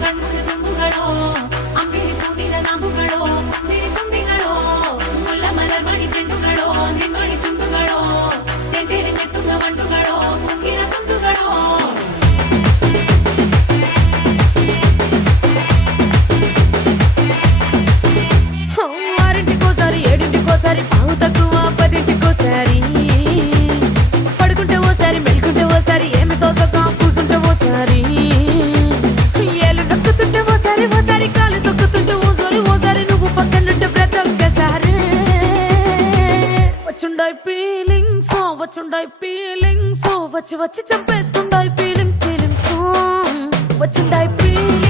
കൺമുള്ള തുമ്പുകളോ അമ്പിളി പൂതിര നാമ്പുകളോ ചിരി തുമ്പികളോ മുല്ല മലർമണി ചെണ്ടുകളോ നിൻമണി ചുണ്ടുകളോ തെണ്ടെടുത്തെത്തുന്ന വണ്ടുകളോ പൊങ്കിന കുണ്ടുകളോ ఆరింటికోసారి ఏడింటికోసారి పావు తక్కువ పదింటికోసారి పడుకుంటే ఓసారి మెలుకుంటే ఓసారి ఏమి తోసక కూసుంటే ఓసారి ఏలు నొక్కుతుంటే ఓసారి ఓసారి కాలు తొక్కుతుంటే ఓసారి ఓసారి నువ్వు పక్కనుంటే బ్రతొక్కసారి వచ్చుండాయి ఫీలింగ్స్ వచ్చి వచ్చి చంపేస్తుండాయి ఫీలింగ్స్ వచ్చిండాయి ఫీలింగ్స్